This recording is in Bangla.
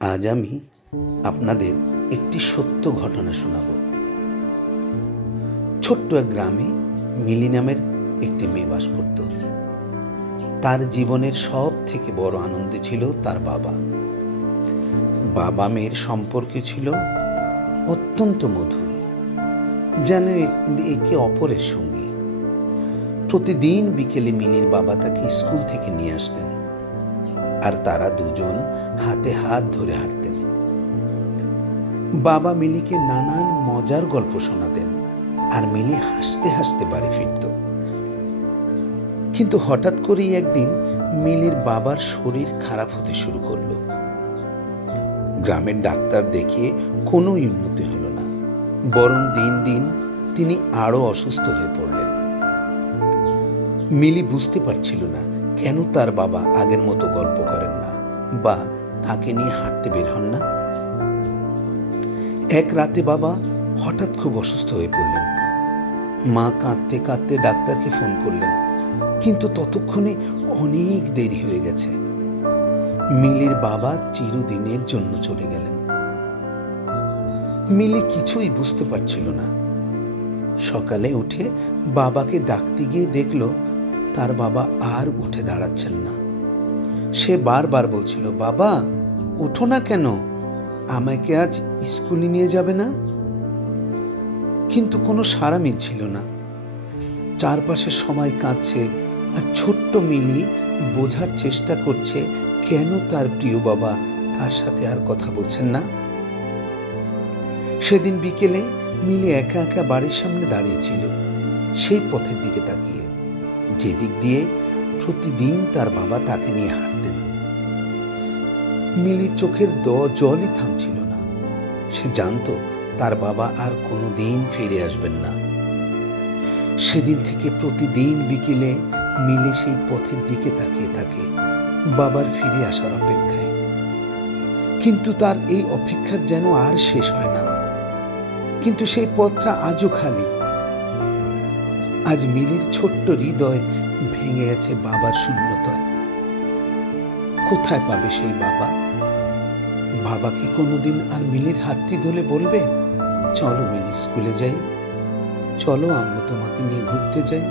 আজ আমি আপনাদের একটি সত্য ঘটনা শোনাব। ছোট্ট এক গ্রামে মিলি নামের একটি মেয়ে বাস করত। তার জীবনের সব থেকে বড় আনন্দ ছিল তার বাবা। বাবা মেয়ের সম্পর্ক ছিল অত্যন্ত মধুর, যেন একে অপরের সঙ্গী। প্রতিদিন বিকেলে মিলির বাবা তাকে স্কুল থেকে নিয়ে আসতেন, আর তারা দুজন হাতে হাত ধরে হাঁটতেন। বাবা মিলিকে নানান মজার গল্প শোনাতেন, আর মিলি হাসতে হাসতে বাড়ি ফিরত। কিন্তু হঠাৎ করেই একদিন মিলির বাবার শরীর খারাপ হতে শুরু করলো। গ্রামের ডাক্তার দেখে কোনো উন্নতি হলো না, বরং দিন দিন তিনি আরো অসুস্থ হয়ে পড়লেন। মিলি বুঝতে পারছিল না কেন তার বাবা আগের মতো গল্প করেন না বা তাকে নিয়ে হাঁটতে বের হন না। এক রাতে বাবা হঠাৎ খুব অসুস্থ হয়ে পড়লেন। মা কাঁদতে কাঁদতে ডাক্তারকে ফোন করলেন, কিন্তু ততক্ষণে অনেক দেরি হয়ে গেছে। মিলির বাবা চিরদিনের জন্য চলে গেলেন। মিলি কিছুই বুঝতে পারছিল না। সকালে উঠে বাবাকে ডাকতে গিয়ে দেখল তার বাবা আর উঠে দাঁড়াচ্ছেন না। সে বারবার বলছিল, বাবা ওঠো না কেন, আমাকে আজ স্কুলে নিয়ে যাবে না? কিন্তু কোনো সাড়া মিলছিল না। চারপাশে সবাই কাঁদছে, আর ছোট্ট মিলি বোঝার চেষ্টা করছে কেন তার প্রিয় বাবা তার সাথে আর কথা বলছেন না। সেদিন বিকেলে মিলি একা একা বাড়ির সামনে দাঁড়িয়েছিল, সেই পথের দিকে তাকিয়ে, যেদিক দিয়ে প্রতিদিন তার বাবা তাকে নিয়ে হাঁটতেন। মিলির চোখের জলই থামছিল না। সে জানতো তার বাবা আর কোনোদিন ফিরে আসবেন না। সেদিন থেকে প্রতিদিন বিকেলে মিলি সেই পথের দিকে তাকিয়ে থাকে, বাবার ফিরে আসার অপেক্ষায়। কিন্তু তার এই অপেক্ষার যেন আর শেষ হয় না। কিন্তু সেই পথটা আজও খালি। আজ মিলির ছোট্ট হৃদয় ভেঙে গেছে বাবার শূন্যতায়। কোথায় পাবে সেই বাবা? বাবা কি কোনোদিন আর মিলির হাতটি ধরে বলবে, চলো মিলি স্কুলে যাই, চলো আম্মু তোমাকে নিয়ে ঘুরতে যাই?